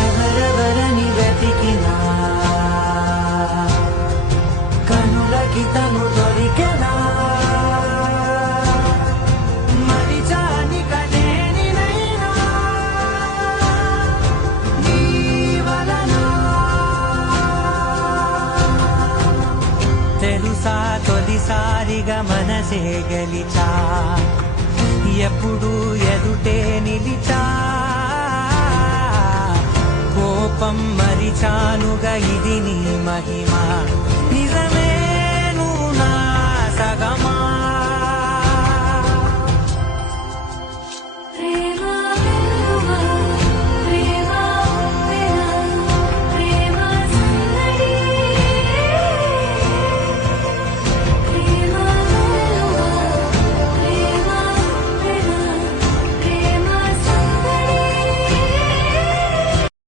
ఎవరెవరని వెతికినా కనులకి తను దొరికెనా మరిచాని కనేనినైనా నీ వలన తెలుసా తొలిసారిగా మనసే గెలిచా ఎప్పుడు ఎదుటే నిలిచా కోపం మరిచానుగా ఇది నీ మహిమ నిజమే నువ్వు నా సగమా